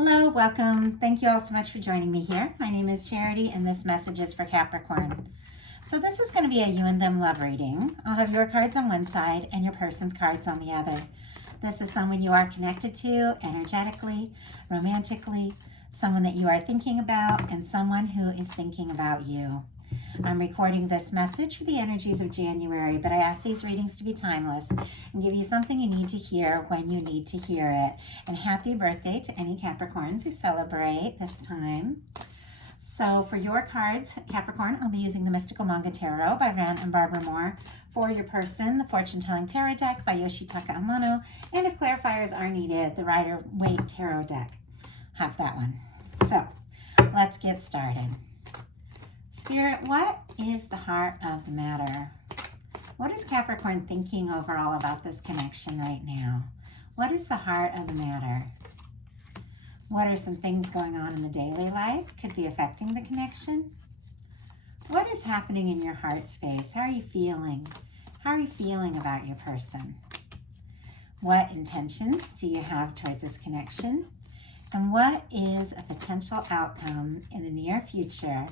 Hello, welcome. Thank you all so much for joining me here. My name is Charity, and this message is for Capricorn. So this is going to be a you and them love reading. I'll have your cards on one side and your person's cards on the other. This is someone you are connected to energetically, romantically, someone that you are thinking about, and someone who is thinking about you. I'm recording this message for the energies of January, but I ask these readings to be timeless and give you something you need to hear when you need to hear it. And happy birthday to any Capricorns who celebrate this time. So for your cards, Capricorn, I'll be using the Mystical Manga Tarot by Ren and Barbara Moore. For your person, the Fortune Telling Tarot deck by Yoshitaka Amano. And if clarifiers are needed, the Rider-Waite Tarot deck. Have that one. So let's get started. Spirit, what is the heart of the matter? What is Capricorn thinking overall about this connection right now? What is the heart of the matter? What are some things going on in the daily life? Could be affecting the connection. What is happening in your heart space? How are you feeling? How are you feeling about your person? What intentions do you have towards this connection? And what is a potential outcome in the near future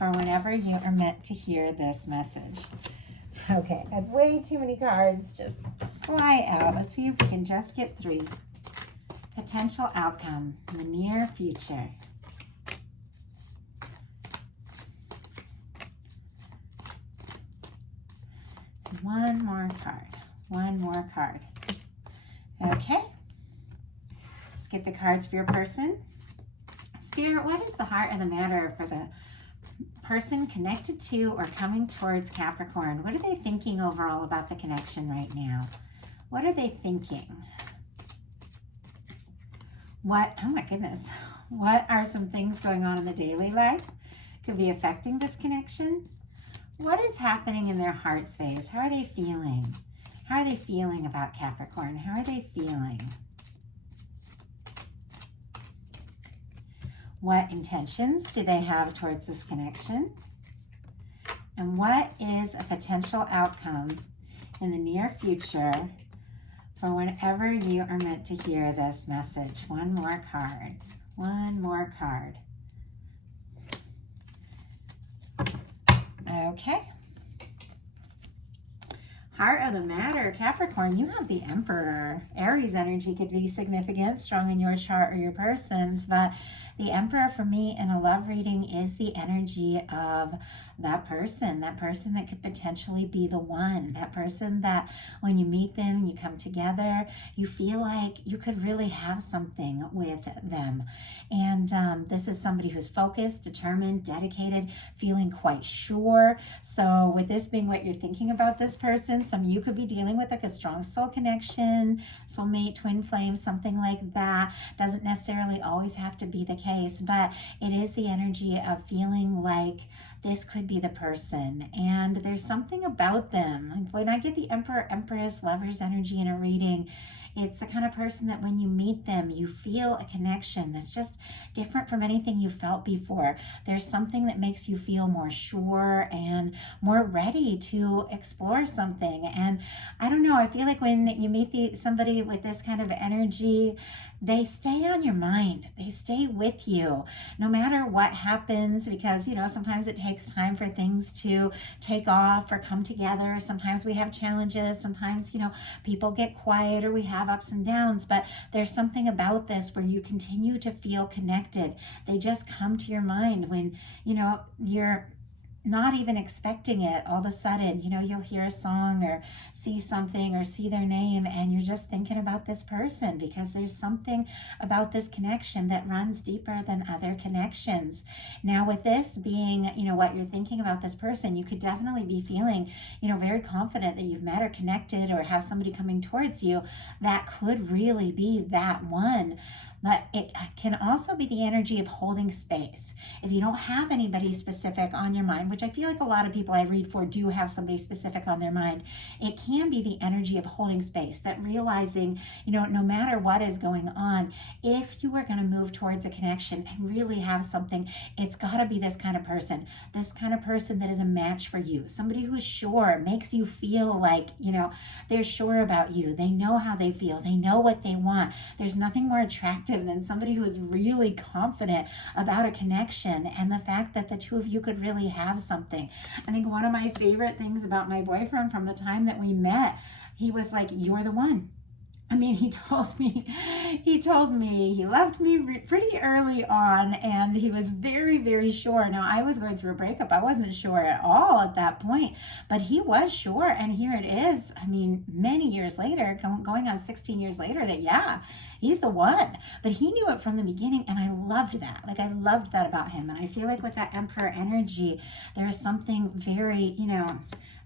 or whenever you are meant to hear this message? Okay, I have way too many cards just fly out. Let's see if we can just get 3. Potential outcome in the near future. One more card. One more card. Okay. Let's get the cards for your person. Spirit, what is the heart of the matter for the person connected to or coming towards Capricorn? What are they thinking overall about the connection right now? What are they thinking? Oh my goodness, what are some things going on in the daily life could be affecting this connection? What is happening in their heart space? How are they feeling? How are they feeling about Capricorn? How are they feeling? What intentions do they have towards this connection? And what is a potential outcome in the near future for whenever you are meant to hear this message? One more card. One more card. Okay. Heart of the matter, Capricorn, you have the Emperor. Aries energy could be significant, strong in your chart or your person's, but the Emperor for me in a love reading is the energy of that person that could potentially be the one, that person that when you meet them, you come together, you feel like you could really have something with them. And this is somebody who's focused, determined, dedicated, feeling quite sure. So with this being what you're thinking about this person, some of you could be dealing with like a strong soul connection, soulmate, twin flame, something like that. Doesn't necessarily always have to be the case, but it is the energy of feeling like this could be the person, and there's something about them. Like when I get the Emperor, Empress, Lovers energy in a reading, it's the kind of person that when you meet them, you feel a connection that's just different from anything you felt before. There's something that makes you feel more sure and more ready to explore something. And I don't know, I feel like when you meet somebody with this kind of energy, they stay on your mind. They stay with you no matter what happens, because, you know, sometimes it takes time for things to take off or come together. Sometimes we have challenges. Sometimes, you know, people get quiet or we have ups and downs, but there's something about this where you continue to feel connected. They just come to your mind when, you know, you're not even expecting it. All of a sudden, you know, you'll hear a song or see something or see their name, and you're just thinking about this person because there's something about this connection that runs deeper than other connections. Now, with this being, you know, what you're thinking about this person, you could definitely be feeling, you know, very confident that you've met or connected or have somebody coming towards you that could really be that one. But it can also be the energy of holding space. If you don't have anybody specific on your mind, which I feel like a lot of people I read for do have somebody specific on their mind, it can be the energy of holding space, that realizing, you know, no matter what is going on, if you are going to move towards a connection and really have something, it's got to be this kind of person that is a match for you. Somebody who's sure, makes you feel like, you know, they're sure about you. They know how they feel. They know what they want. There's nothing more attractive attractive than somebody who is really confident about a connection and the fact that the two of you could really have something. I think one of my favorite things about my boyfriend from the time that we met, he was like, "You're the one." I mean, he told me he loved me pretty early on, and he was very, very sure. Now, I was going through a breakup. I wasn't sure at all at that point, but he was sure. And here it is. I mean, many years later, going on 16 years later, that yeah, he's the one. But he knew it from the beginning, and I loved that. Like, I loved that about him. And I feel like with that Emperor energy, there is something very,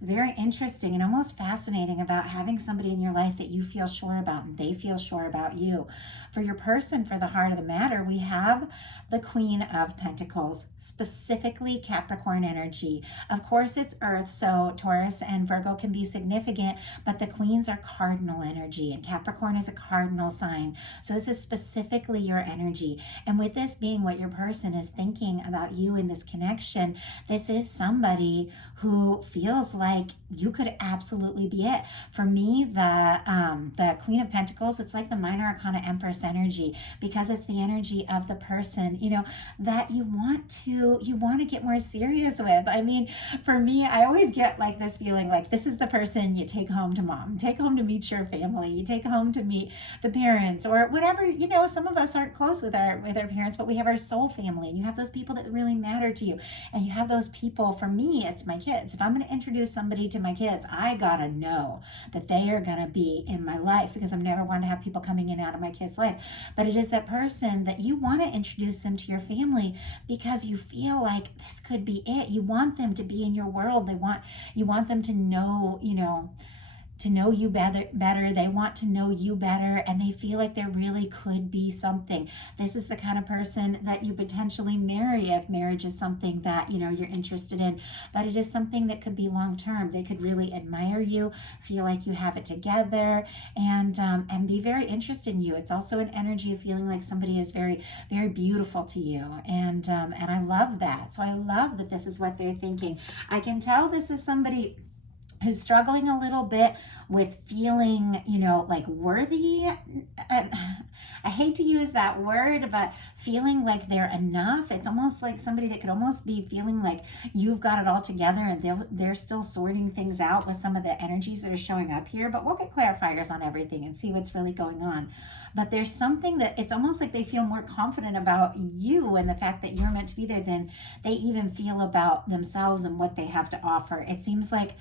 very interesting and almost fascinating about having somebody in your life that you feel sure about and they feel sure about you. For your person, for the heart of the matter, we have the Queen of Pentacles, specifically Capricorn energy. Of course, it's Earth, so Taurus and Virgo can be significant, but the Queens are cardinal energy, and Capricorn is a cardinal sign. So this is specifically your energy. And with this being what your person is thinking about you in this connection, this is somebody who feels like you could absolutely be it. For me, the Queen of Pentacles, it's like the Minor Arcana Empress energy, because it's the energy of the person, that you want to get more serious with. I mean, for me, I always get like this feeling like this is the person you take home to mom, take home to meet your family, you take home to meet the parents or whatever. Some of us aren't close with our parents, but we have our soul family, and you have those people that really matter to you, and you have those people. For me, it's my kids. If I'm going to introduce somebody to my kids, I gotta know that they are going to be in my life, because I've never wanted to have people coming in and out of my kids' life. But it is that person that you want to introduce them to your family because you feel like this could be it. You want them to be in your world. You want them to know, to know you better. They want to know you better, and they feel like there really could be something. This is the kind of person that you potentially marry if marriage is something that you're interested in, but it is something that could be long term. They could really admire you, feel like you have it together, and be very interested in you. It's also an energy of feeling like somebody is very, very beautiful to you, and I love that. So I love that this is what they're thinking. I can tell this is somebody who's struggling a little bit with feeling, like worthy. I hate to use that word, but feeling like they're enough. It's almost like somebody that could almost be feeling like you've got it all together, and they're still sorting things out with some of the energies that are showing up here. But we'll get clarifiers on everything and see what's really going on. But there's something that it's almost like they feel more confident about you and the fact that you're meant to be there than they even feel about themselves and what they have to offer. It seems like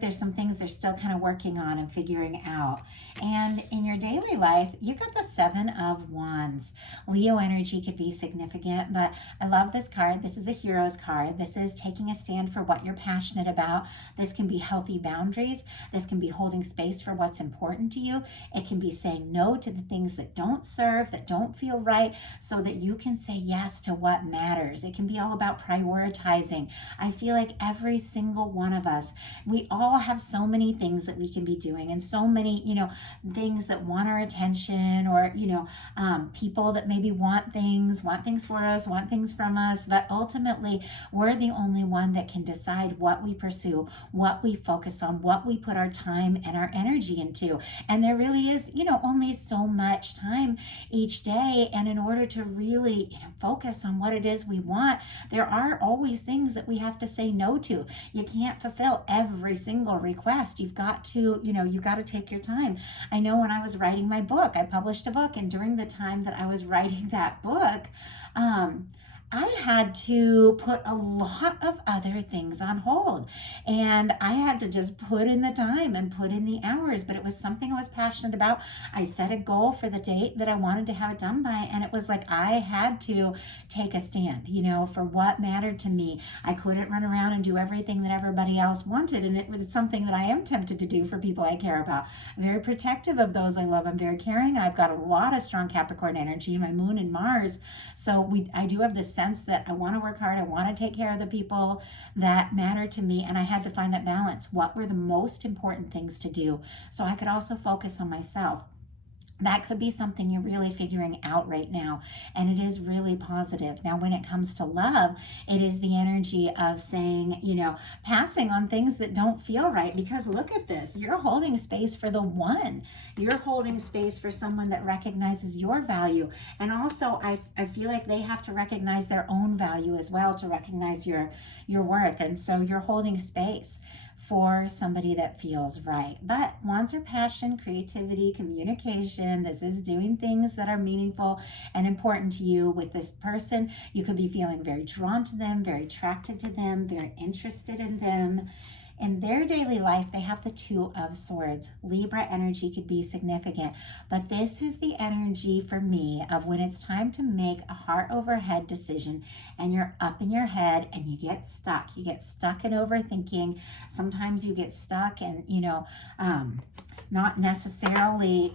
there's some things they're still kind of working on and figuring out. And in your daily life, you've got the Seven of Wands. Leo energy could be significant, but I love this card. This is a hero's card. This is taking a stand for what you're passionate about. This can be healthy boundaries. This can be holding space for what's important to you. It can be saying no to the things that don't serve, that don't feel right, so that you can say yes to what matters. It can be all about prioritizing. I feel like every single one of us, we all have so many things that we can be doing, and so many, things that want our attention, or, people that maybe want things for us, want things from us. But ultimately, we're the only one that can decide what we pursue, what we focus on, what we put our time and our energy into. And there really is, only so much time each day. And in order to really focus on what it is we want, there are always things that we have to say no to. You can't fulfill every single request. You've got to, you've got to take your time. I know when I was writing my book, I published a book, and during the time that I was writing that book, I had to put a lot of other things on hold, and I had to just put in the time and put in the hours, but it was something I was passionate about. I set a goal for the date that I wanted to have it done by, and it was like I had to take a stand, for what mattered to me. I couldn't run around and do everything that everybody else wanted, and it was something that I am tempted to do for people I care about. I'm very protective of those I love. I'm very caring. I've got a lot of strong Capricorn energy, my moon and Mars, so I do have this sense that I want to work hard. I want to take care of the people that matter to me. And I had to find that balance. What were the most important things to do so I could also focus on myself? That could be something you're really figuring out right now, and it is really positive. Now, when it comes to love, it is the energy of saying, passing on things that don't feel right. Because look at this, you're holding space for the one, you're holding space for someone that recognizes your value. And also, I feel like they have to recognize their own value as well to recognize your worth. And so you're holding space for somebody that feels right. But wants are passion, creativity, communication. This is doing things that are meaningful and important to you with this person. You could be feeling very drawn to them, very attracted to them, very interested in them. In their daily life, they have the Two of Swords. Libra energy could be significant, but this is the energy for me of when it's time to make a heart over head decision and you're up in your head and you get stuck. You get stuck in overthinking. Sometimes you get stuck and, not necessarily,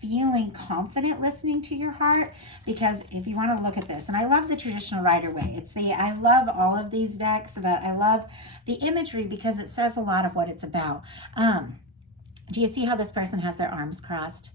feeling confident listening to your heart. Because if you want to look at this, and I love the traditional Rider-Waite, I love all of these decks, but I love the imagery because it says a lot of what it's about. Do you see how this person has their arms crossed?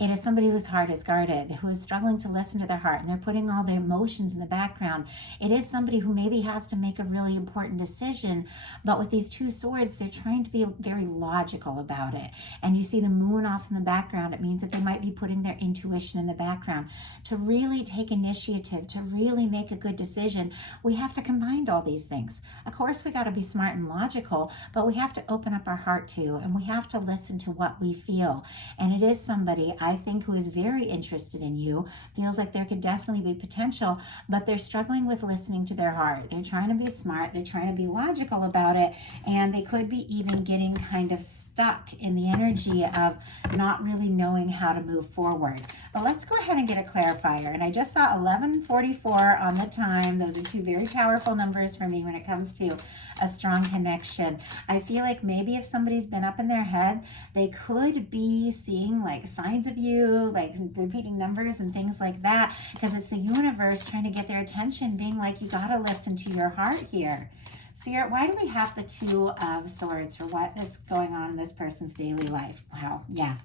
It is somebody whose heart is guarded, who is struggling to listen to their heart, and they're putting all their emotions in the background. It is somebody who maybe has to make a really important decision, but with these two swords, they're trying to be very logical about it. And you see the moon off in the background. It means that they might be putting their intuition in the background. To really take initiative, to really make a good decision, we have to combine all these things. Of course, we got to be smart and logical, but we have to open up our heart too, and we have to listen to what we feel. And it is somebody, I think, who is very interested in you, feels like there could definitely be potential, but they're struggling with listening to their heart. They're trying to be smart, they're trying to be logical about it, and they could be even getting kind of stuck in the energy of not really knowing how to move forward. But let's go ahead and get a clarifier. And I just saw 11:44 on the time. Those are two very powerful numbers for me when it comes to a strong connection. I feel like maybe if somebody's been up in their head, they could be seeing like signs of you, like repeating numbers and things like that, because it's the universe trying to get their attention, being like, you got to listen to your heart here. So why do we have the Two of Swords for what is going on in this person's daily life? Wow, yeah.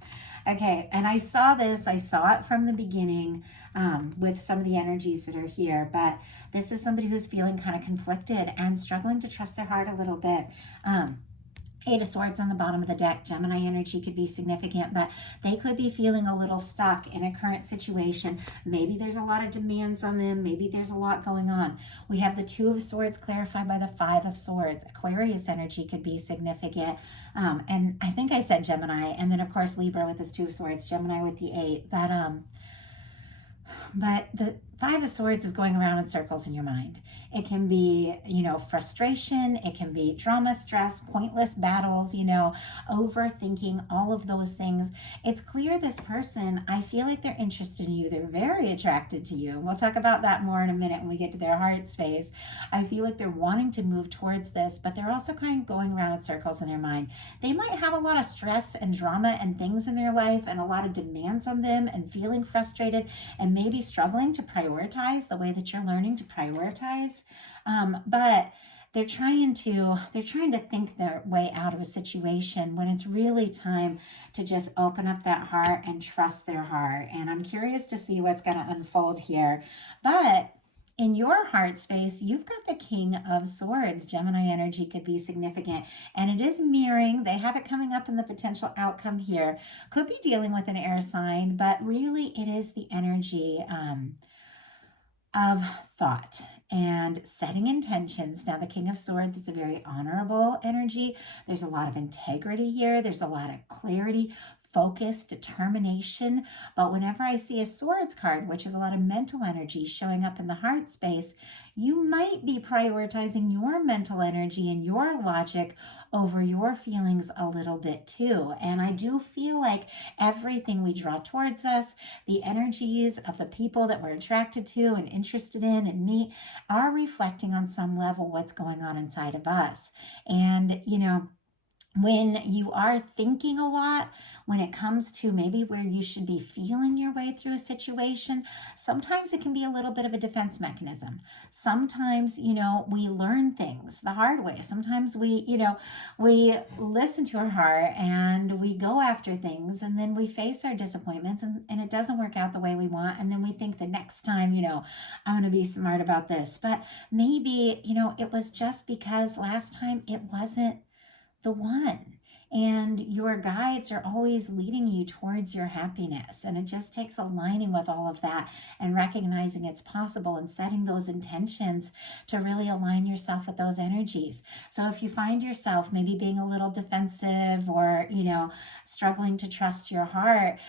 Okay, and I saw it from the beginning with some of the energies that are here, but this is somebody who's feeling kind of conflicted and struggling to trust their heart a little bit. Eight of Swords on the bottom of the deck. Gemini energy could be significant, but they could be feeling a little stuck in a current situation. Maybe there's a lot of demands on them. Maybe there's a lot going on. We have the Two of Swords clarified by the Five of Swords. Aquarius energy could be significant. And I think I said Gemini, and then of course Libra with this Two of Swords, Gemini with the Eight. But the Five of Swords is going around in circles in your mind. It can be, frustration. It can be drama, stress, pointless battles, overthinking, all of those things. It's clear this person, I feel like they're interested in you. They're very attracted to you. We'll talk about that more in a minute when we get to their heart space. I feel like they're wanting to move towards this, but they're also kind of going around in circles in their mind. They might have a lot of stress and drama and things in their life and a lot of demands on them and feeling frustrated and maybe struggling to prioritize the way that you're learning to prioritize. But they're trying to think their way out of a situation when it's really time to just open up that heart and trust their heart. And I'm curious to see what's going to unfold here. But in your heart space, you've got the King of Swords. Gemini energy could be significant, and it is mirroring. They have it coming up in the potential outcome here. Could be dealing with an air sign, but really it is the energy of thought and setting intentions. Now, the King of Swords, it's a very honorable energy. There's a lot of integrity here. There's a lot of clarity, focus, determination. But whenever I see a Swords card, which is a lot of mental energy showing up in the heart space, you might be prioritizing your mental energy and your logic over your feelings a little bit too. And I do feel like everything we draw towards us, the energies of the people that we're attracted to and interested in and meet, are reflecting on some level what's going on inside of us. And, when you are thinking a lot, when it comes to maybe where you should be feeling your way through a situation, sometimes it can be a little bit of a defense mechanism. Sometimes, we learn things the hard way. Sometimes we listen to our heart and we go after things, and then we face our disappointments, and it doesn't work out the way we want. And then we think the next time, I'm going to be smart about this. But maybe, it was just because last time it wasn't the one. And your guides are always leading you towards your happiness. And it just takes aligning with all of that and recognizing it's possible and setting those intentions to really align yourself with those energies. So if you find yourself maybe being a little defensive or, struggling to trust your heart,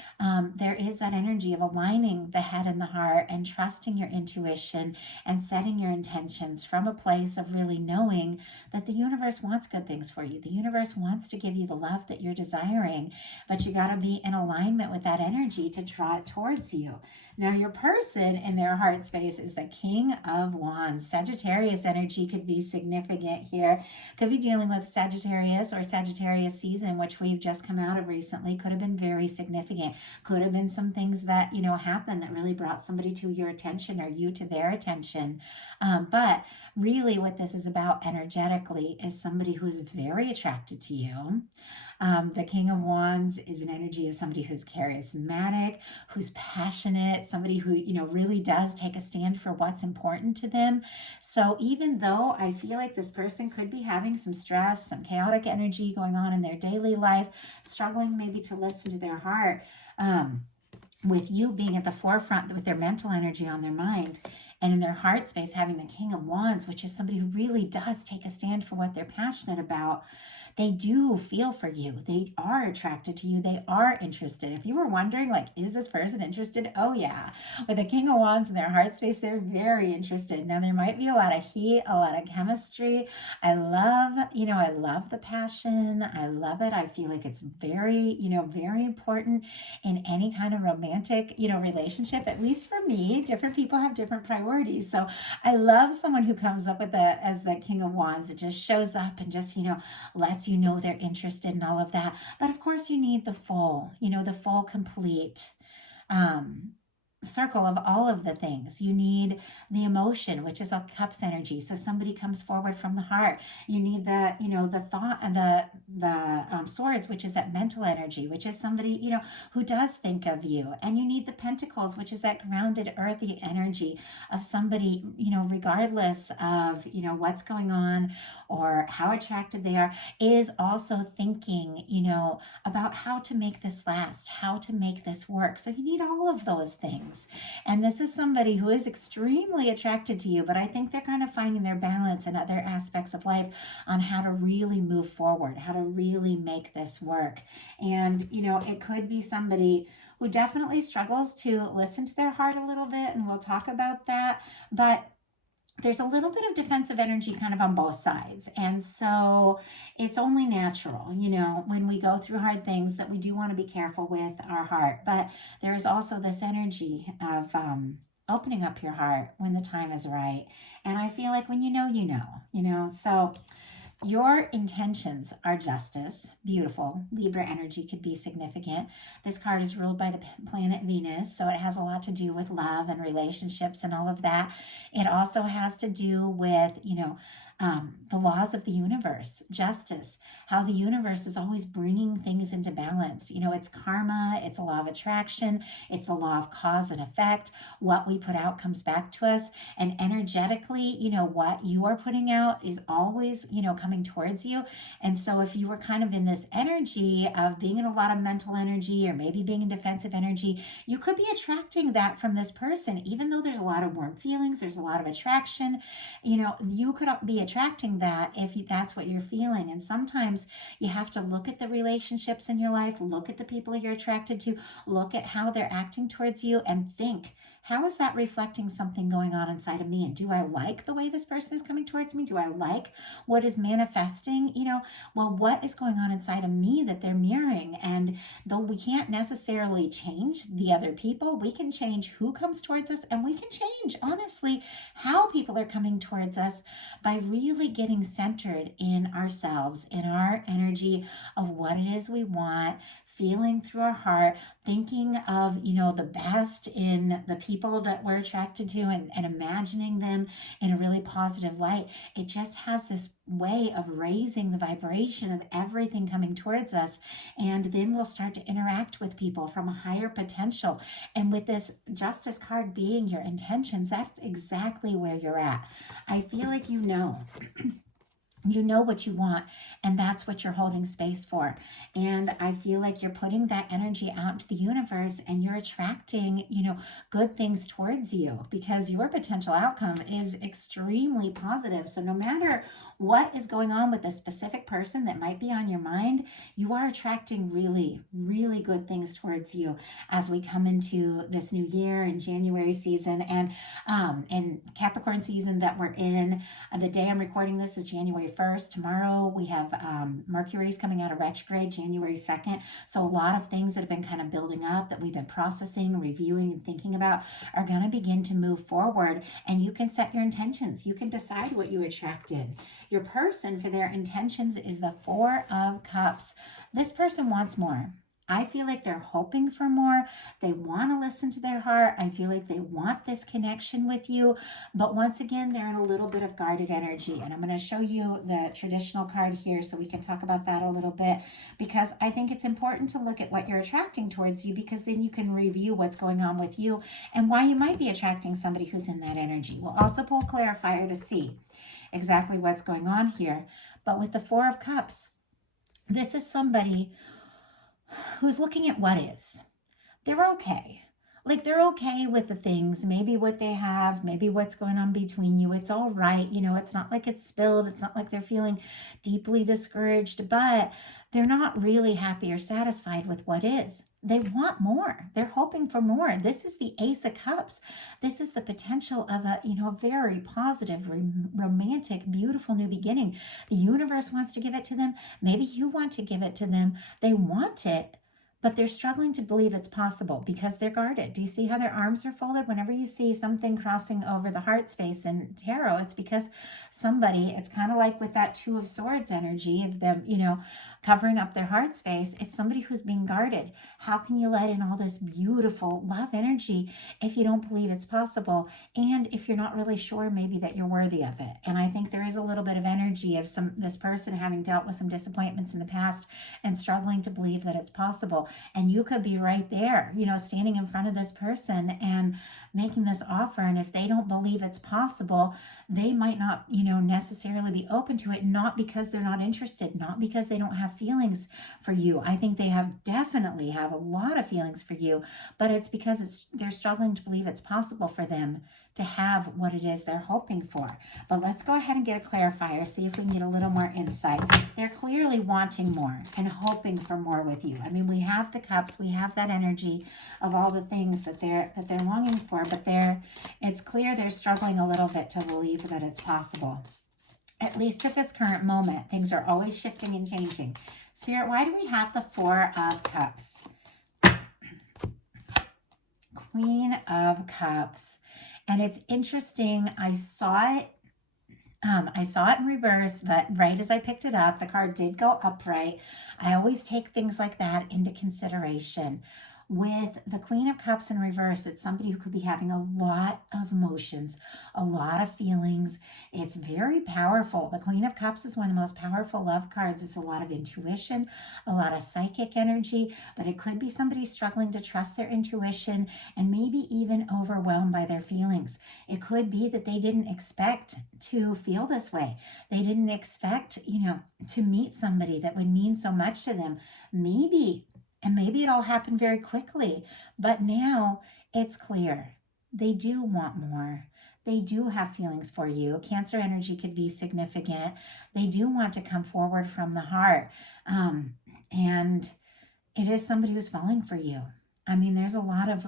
there is that energy of aligning the head and the heart and trusting your intuition and setting your intentions from a place of really knowing that the universe wants good things for you. The universe wants to give you the love that you're desiring, but you got to be in alignment with that energy to draw it towards you. Now, your person in their heart space is the King of Wands. Sagittarius energy could be significant here. Could be dealing with Sagittarius or Sagittarius season, which we've just come out of recently. Could have been very significant. Could have been some things that, happened that really brought somebody to your attention or you to their attention. But really what this is about energetically is somebody who's very attracted to you. The King of Wands is an energy of somebody who's charismatic, who's passionate, somebody who, really does take a stand for what's important to them. So even though I feel like this person could be having some stress, some chaotic energy going on in their daily life, struggling maybe to listen to their heart, with you being at the forefront with their mental energy on their mind, and in their heart space having the King of Wands, which is somebody who really does take a stand for what they're passionate about, they do feel for you. They are attracted to you. They are interested. If you were wondering, like, is this person interested? Oh, yeah. With the King of Wands in their heart space, they're very interested. Now, there might be a lot of heat, a lot of chemistry. I love the passion. I love it. I feel like it's very, very important in any kind of romantic, relationship. At least for me, different people have different priorities. So I love someone who comes up with that as the King of Wands. It just shows up and just, lets you know they're interested in all of that. But of course you need the full complete circle of all of the things. You need the emotion, which is a cups energy. So somebody comes forward from the heart. You need the thought and the swords, which is that mental energy, which is somebody, who does think of you. And you need the pentacles, which is that grounded earthy energy of somebody, regardless of, what's going on or how attractive they are, is also thinking, about how to make this last, how to make this work. So you need all of those things. And this is somebody who is extremely attracted to you, but I think they're kind of finding their balance in other aspects of life on how to really move forward, how to really make this work. And, it could be somebody who definitely struggles to listen to their heart a little bit, and we'll talk about that. But there's a little bit of defensive energy kind of on both sides. And so it's only natural, when we go through hard things, that we do want to be careful with our heart. But there is also this energy of opening up your heart when the time is right. And I feel like when you know. So your intentions are justice. Beautiful. Libra energy could be significant. This card is ruled by the planet Venus, so it has a lot to do with love and relationships and all of that. It also has to do with, the laws of the universe, justice, how the universe is always bringing things into balance. It's karma, it's a law of attraction, it's the law of cause and effect. What we put out comes back to us. And energetically, what you are putting out is always, coming towards you. And so if you were kind of in this energy of being in a lot of mental energy or maybe being in defensive energy, you could be attracting that from this person. Even though there's a lot of warm feelings, there's a lot of attraction, you could be attracting that if that's what you're feeling. And sometimes you have to look at the relationships in your life, look at the people you're attracted to, look at how they're acting towards you, and think, how is that reflecting something going on inside of me? And do I like the way this person is coming towards me? Do I like what is manifesting? Well, what is going on inside of me that they're mirroring? And though we can't necessarily change the other people, we can change who comes towards us, and we can change, honestly, how people are coming towards us by really getting centered in ourselves, in our energy of what it is we want, feeling through our heart, thinking of, the best in the people that we're attracted to, and imagining them in a really positive light. It just has this way of raising the vibration of everything coming towards us. And then we'll start to interact with people from a higher potential. And with this Justice card being your intentions, that's exactly where you're at. I feel like you know what you want, and that's what you're holding space for. And I feel like you're putting that energy out into the universe, and you're attracting, good things towards you, because your potential outcome is extremely positive. So no matter what is going on with a specific person that might be on your mind, you are attracting really, really good things towards you as we come into this new year and January season, and Capricorn season that we're in. The day I'm recording this is January 1st. Tomorrow we have Mercury's coming out of retrograde January 2nd. So a lot of things that have been kind of building up, that we've been processing, reviewing, and thinking about, are going to begin to move forward. And you can set your intentions. You can decide what you attract in. Your person, for their intentions, is the Four of Cups. This person wants more. I feel like they're hoping for more. They want to listen to their heart. I feel like they want this connection with you. But once again, they're in a little bit of guarded energy. And I'm going to show you the traditional card here so we can talk about that a little bit, because I think it's important to look at what you're attracting towards you, because then you can review what's going on with you and why you might be attracting somebody who's in that energy. We'll also pull a clarifier to see exactly what's going on here. But with the Four of Cups, this is somebody who's looking at what is. They're okay. Like, they're okay with the things, maybe what they have, maybe what's going on between you. It's all right. It's not like it's spilled. It's not like they're feeling deeply discouraged, but they're not really happy or satisfied with what is. They want more. They're hoping for more. This is the Ace of Cups. This is the potential of a very positive, romantic, beautiful new beginning. The universe wants to give it to them. Maybe you want to give it to them. They want it, but they're struggling to believe it's possible because they're guarded. Do you see how their arms are folded? Whenever you see something crossing over the heart space in tarot, it's because it's kind of like with that Two of Swords energy of them, covering up their heart space. It's somebody who's being guarded. How can you let in all this beautiful love energy if you don't believe it's possible? And if you're not really sure maybe that you're worthy of it. And I think there is a little bit of energy of this person having dealt with some disappointments in the past and struggling to believe that it's possible. And you could be right there, standing in front of this person and making this offer. And if they don't believe it's possible, they might not, necessarily be open to it, not because they're not interested, not because they don't have feelings for you. I think they definitely have a lot of feelings for you, but it's because they're struggling to believe it's possible for them to have what it is they're hoping for. But let's go ahead and get a clarifier, see if we can get a little more insight. They're clearly wanting more and hoping for more with you. I mean, we have the cups, we have that energy of all the things that they're longing for, but it's clear they're struggling a little bit to believe that it's possible. At least at this current moment, things are always shifting and changing. Spirit, why do we have the Four of Cups? Queen of Cups. And it's interesting, I saw it in reverse, but right as I picked it up, the card did go upright. I always take things like that into consideration. With the Queen of Cups in reverse, it's somebody who could be having a lot of emotions, a lot of feelings. It's very powerful. The Queen of Cups is one of the most powerful love cards. It's a lot of intuition, a lot of psychic energy, but it could be somebody struggling to trust their intuition and maybe even overwhelmed by their feelings. It could be that they didn't expect to feel this way. They didn't expect, to meet somebody that would mean so much to them. Maybe it all happened very quickly, but now it's clear. They do want more. They do have feelings for you. Cancer energy could be significant. They do want to come forward from the heart. And it is somebody who's falling for you. I mean, there's a lot of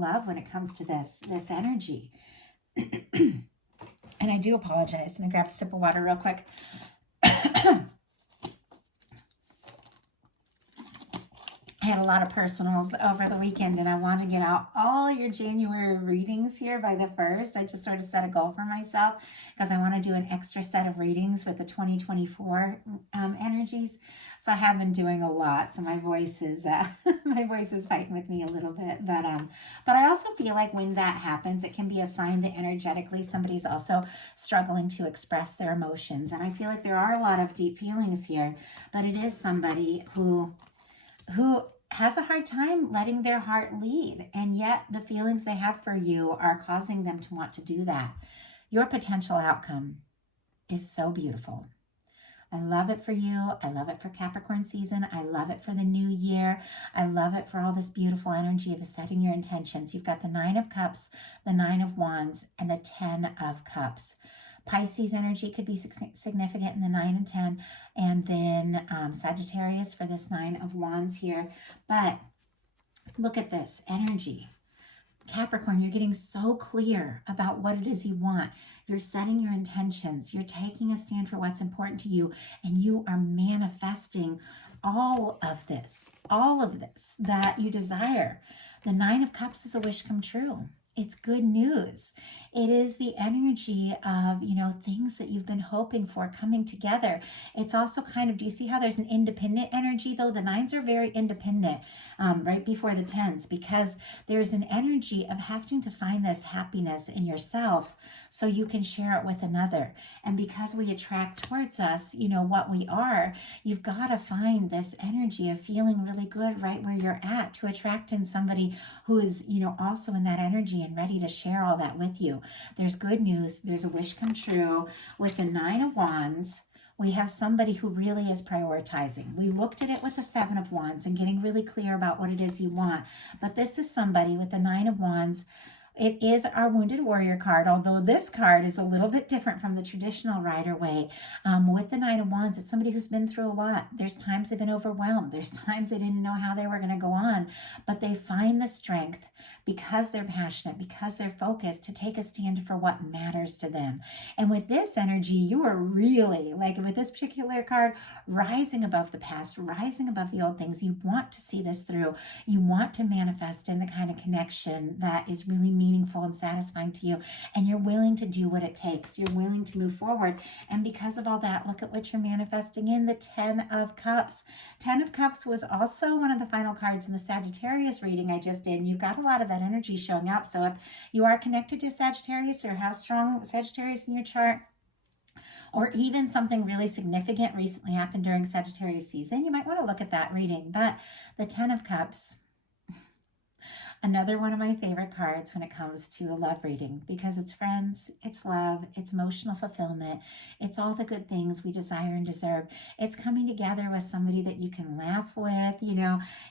love when it comes to this energy. And I do apologize. I'm gonna grab a sip of water real quick. I had a lot of personals over the weekend, and I want to get out all your January readings here by the 1st. I just sort of set a goal for myself because I want to do an extra set of readings with the 2024 energies. So I have been doing a lot. So my voice is my voice is fighting with me a little bit, but I also feel like when that happens, it can be a sign that energetically somebody's also struggling to express their emotions. And I feel like there are a lot of deep feelings here, but it is somebody who has a hard time letting their heart lead, and yet the feelings they have for you are causing them to want to do that. Your potential outcome is so beautiful. I love it for you. I love it for Capricorn season. I love it for the new year. I love it for all this beautiful energy of setting your intentions. You've got the 9 of Cups, the 9 of Wands, and the 10 of Cups. Pisces energy could be significant in the 9 and 10, and then Sagittarius for this 9 of Wands here. But look at this energy. Capricorn, you're getting so clear about what it is you want. You're setting your intentions. You're taking a stand for what's important to you, and you are manifesting all of this that you desire. The 9 of Cups is a wish come true. It's good news. It is the energy of, things that you've been hoping for coming together. It's also kind of, do you see how there's an independent energy though? The 9s are very independent right before the 10s, because there's an energy of having to find this happiness in yourself so you can share it with another. And because we attract towards us, what we are, you've got to find this energy of feeling really good right where you're at to attract in somebody who is, also in that energy and ready to share all that with you. There's good news. There's a wish come true. With the 9 of Wands, we have somebody who really is prioritizing. We looked at it with the 7 of Wands and getting really clear about what it is you want. But this is somebody with the 9 of Wands. It is our Wounded Warrior card, although this card is a little bit different from the traditional Rider-Waite. With the 9 of Wands, it's somebody who's been through a lot. There's times they've been overwhelmed. There's times they didn't know how they were going to go on, but they find the strength because they're passionate, because they're focused to take a stand for what matters to them. And with this energy, you are really, like with this particular card, rising above the past, rising above the old things. You want to see this through. You want to manifest in the kind of connection that is really meaningful and satisfying to you, and you're willing to do what it takes. You're willing to move forward, and because of all that, look at what you're manifesting in the 10 of Cups. 10 of Cups was also one of the final cards in the Sagittarius reading I just did. You've got a lot of that energy showing up, so if you are connected to Sagittarius or have strong Sagittarius in your chart, or even something really significant recently happened during Sagittarius season, you might want to look at that reading. But the 10 of Cups, another one of my favorite cards when it comes to a love reading, because it's friends, it's love, it's emotional fulfillment, it's all the good things we desire and deserve. It's coming together with somebody that you can laugh with,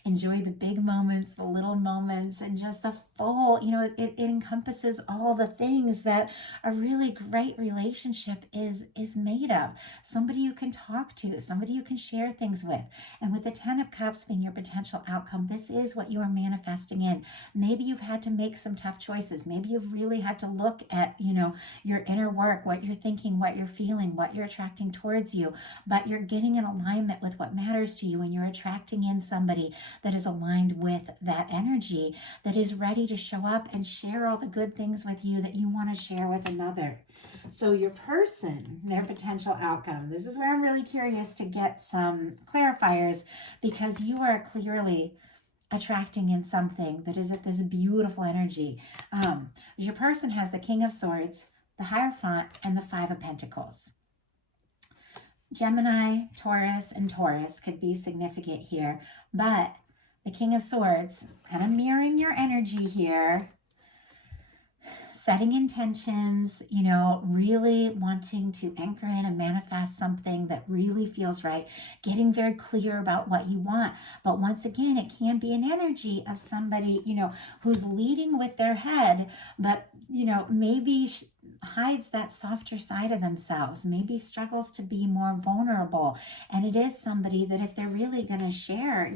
enjoy the big moments, the little moments, and just the full, it encompasses all the things that a really great relationship is made of. Somebody you can talk to, somebody you can share things with. And with the 10 of Cups being your potential outcome, this is what you are manifesting in. Maybe you've had to make some tough choices. Maybe you've really had to look at, your inner work, what you're thinking, what you're feeling, what you're attracting towards you, but you're getting in alignment with what matters to you, and you're attracting in somebody that is aligned with that energy, that is ready to show up and share all the good things with you that you want to share with another. So your person, their potential outcome, this is where I'm really curious to get some clarifiers, because you are clearly attracting in something that is at this beautiful energy. Your person has the King of Swords, the Hierophant, and the 5 of Pentacles. Gemini, Taurus, and Taurus could be significant here, but the King of Swords, kind of mirroring your energy here, setting intentions, really wanting to anchor in and manifest something that really feels right, getting very clear about what you want. But once again, it can be an energy of somebody, who's leading with their head, but, maybe hides that softer side of themselves, maybe struggles to be more vulnerable. And it is somebody that if they're really going to share,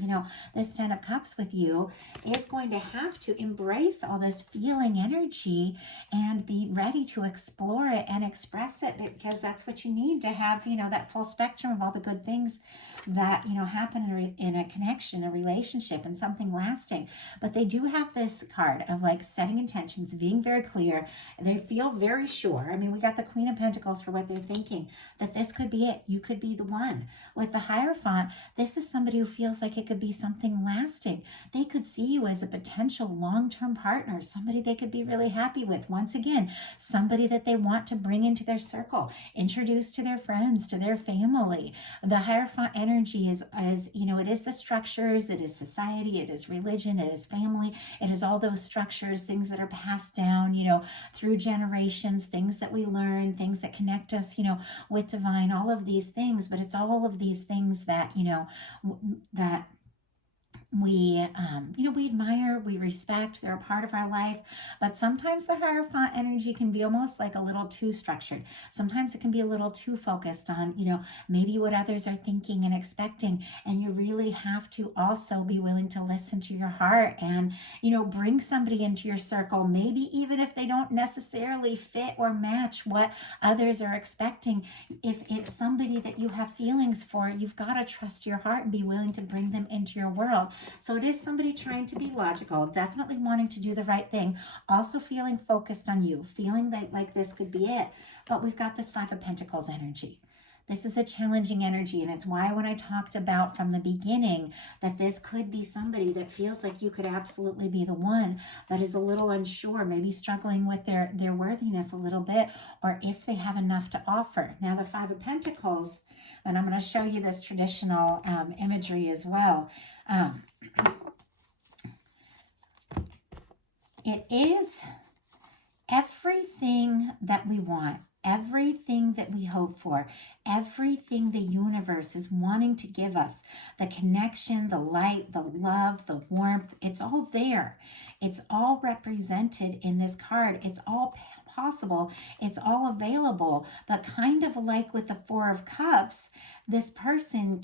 this 10 of Cups with you, is going to have to embrace all this feeling energy and be ready to explore it and express it, because that's what you need to have, that full spectrum of all the good things that, happen in a connection, a relationship, and something lasting. But they do have this card of like setting intentions, being very clear. They feel very sure. I mean, we got the Queen of Pentacles for what they're thinking, that this could be it. You could be the one. With the Hierophant, this is somebody who feels like it could be something lasting. They could see you as a potential long-term partner, somebody they could be really happy with. Once again, somebody that they want to bring into their circle, introduce to their friends, to their family. The Hierophant energy is it is the structures, it is society, it is religion, it is family, it is all those structures, things that are passed down, through generations, things that we learn, things that connect us, with divine, all of these things. But it's all of these things that, that we we admire, we respect, they're a part of our life. But sometimes the Hierophant energy can be almost like a little too structured. Sometimes it can be a little too focused on maybe what others are thinking and expecting. And you really have to also be willing to listen to your heart and bring somebody into your circle, maybe even if they don't necessarily fit or match what others are expecting. If it's somebody that you have feelings for, you've got to trust your heart and be willing to bring them into your world. So it is somebody trying to be logical, definitely wanting to do the right thing, also feeling focused on you, feeling that like this could be it. But we've got this Five of Pentacles energy. This is a challenging energy, and it's why when I talked about from the beginning that this could be somebody that feels like you could absolutely be the one, but is a little unsure, maybe struggling with their worthiness a little bit, or if they have enough to offer. Now the Five of Pentacles, and I'm going to show you this traditional imagery as well. It is everything that we want, everything that we hope for, everything the universe is wanting to give us, the connection, the light, the love, the warmth, it's all there. It's all represented in this card. It's all possible. It's all available. But kind of like with the Four of Cups, this person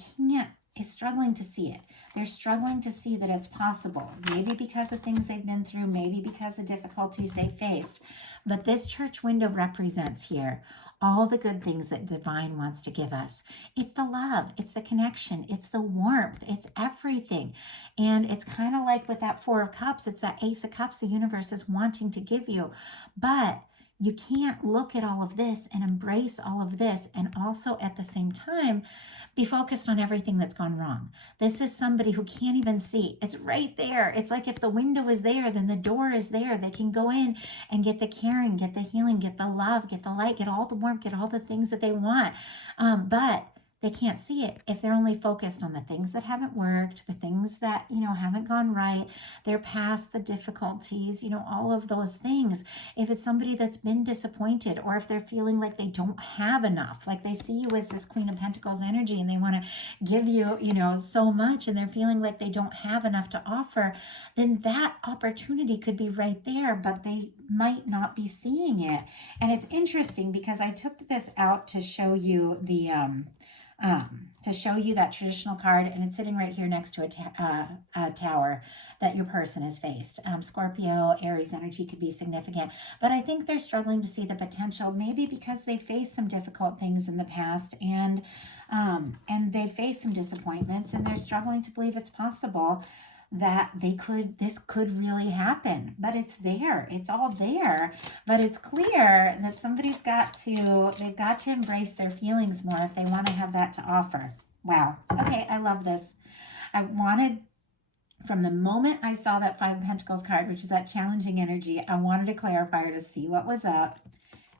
is struggling to see it. They're struggling to see that it's possible, maybe because of things they've been through, maybe because of difficulties they faced. But this church window represents here all the good things that divine wants to give us. It's the love, it's the connection, it's the warmth, it's everything. And it's kind of like with that Four of Cups, it's that Ace of Cups the universe is wanting to give you. But you can't look at all of this and embrace all of this and also at the same time be focused on everything that's gone wrong. This is somebody who can't even see. It's right there. It's like if the window is there, then the door is there. They can go in and get the caring, get the healing, get the love, get the light, get all the warmth, get all the things that they want. But they can't see it if they're only focused on the things that haven't worked, the things that, haven't gone right, their past, the difficulties, all of those things. If it's somebody that's been disappointed, or if they're feeling like they don't have enough, like they see you as this Queen of Pentacles energy and they want to give you, so much, and they're feeling like they don't have enough to offer, then that opportunity could be right there, but they might not be seeing it. And it's interesting because I took this out to show you the that traditional card, and it's sitting right here next to a tower that your person has faced. Scorpio, Aries energy could be significant, but I think they're struggling to see the potential, maybe because they faced some difficult things in the past, and they faced some disappointments, and they're struggling to believe it's possible that this could really happen. But it's there, it's all there. But it's clear that they've got to embrace their feelings more if they want to have that to offer. Wow. Okay, I love this. I wanted, from the moment I saw that Five of Pentacles card, which is that challenging energy, I wanted a clarifier to see what was up,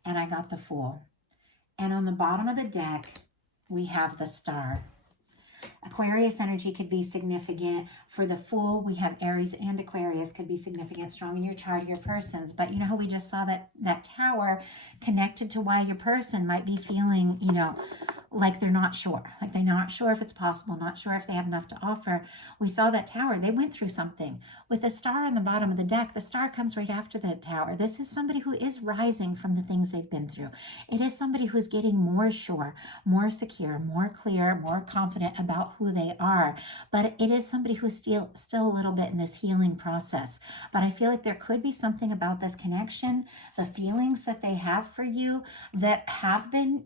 and I got the Fool. And on the bottom of the deck, we have the Star. Aquarius energy could be significant. For the Fool, we have Aries and Aquarius could be significant, strong in your chart, your person's. But you know how we just saw that tower connected to why your person might be feeling, like they're not sure. Like they're not sure if it's possible, not sure if they have enough to offer. We saw that tower. They went through something. With the star on the bottom of the deck, the star comes right after the tower. This is somebody who is rising from the things they've been through. It is somebody who is getting more sure, more secure, more clear, more confident about who they are. But it is somebody who is still a little bit in this healing process. But I feel like there could be something about this connection, the feelings that they have for you that have been,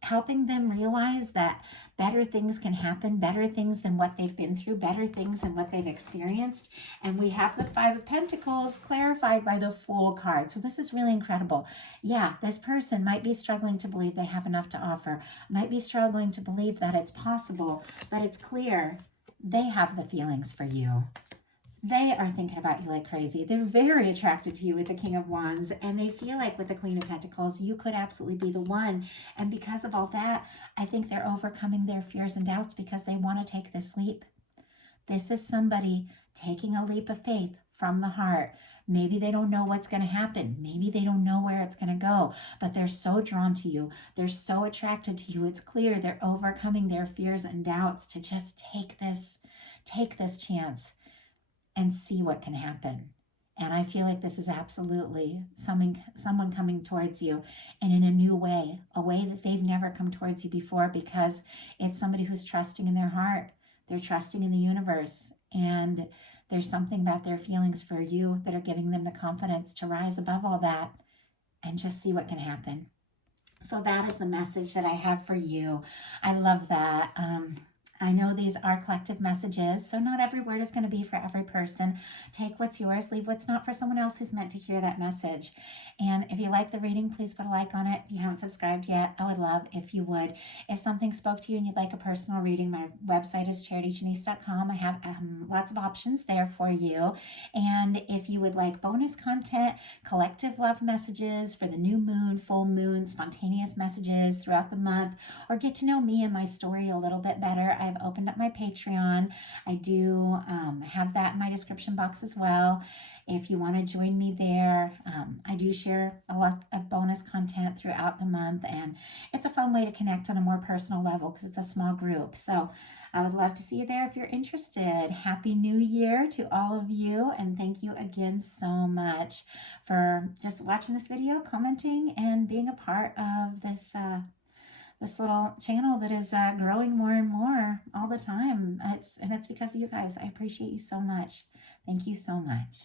helping them realize that better things can happen, better things than what they've been through, better things than what they've experienced. And we have the Five of Pentacles clarified by the Fool card. So this is really incredible. Yeah, this person might be struggling to believe they have enough to offer, might be struggling to believe that it's possible, but it's clear they have the feelings for you. They are thinking about you like crazy. They're very attracted to you with the King of Wands, and they feel like with the Queen of Pentacles, you could absolutely be the one. And because of all that, I think they're overcoming their fears and doubts because they want to take this leap. This is somebody taking a leap of faith from the heart. Maybe they don't know what's going to happen. Maybe they don't know where it's going to go, but they're so drawn to you. They're so attracted to you. It's clear they're overcoming their fears and doubts to just take this chance and see what can happen. And I feel like this is absolutely someone coming towards you and in a new way, a way that they've never come towards you before, because it's somebody who's trusting in their heart. They're trusting in the universe, and there's something about their feelings for you that are giving them the confidence to rise above all that and just see what can happen. So that is the message that I have for you. I love that. I know these are collective messages, so not every word is going to be for every person. Take what's yours, leave what's not for someone else who's meant to hear that message. And if you like the reading, please put a like on it. If you haven't subscribed yet, I would love if you would. If something spoke to you and you'd like a personal reading, my website is charityjanice.com. I have lots of options there for you. And if you would like bonus content, collective love messages for the new moon, full moon, spontaneous messages throughout the month, or get to know me and my story a little bit better, I've opened up my Patreon. I do have that in my description box as well. If you want to join me there, I do share a lot of bonus content throughout the month, and it's a fun way to connect on a more personal level because it's a small group. So I would love to see you there if you're interested. Happy New Year to all of you, and thank you again so much for just watching this video, commenting, and being a part of this little channel that is growing more and more all the time. It's because of you guys. I appreciate you so much. Thank you so much.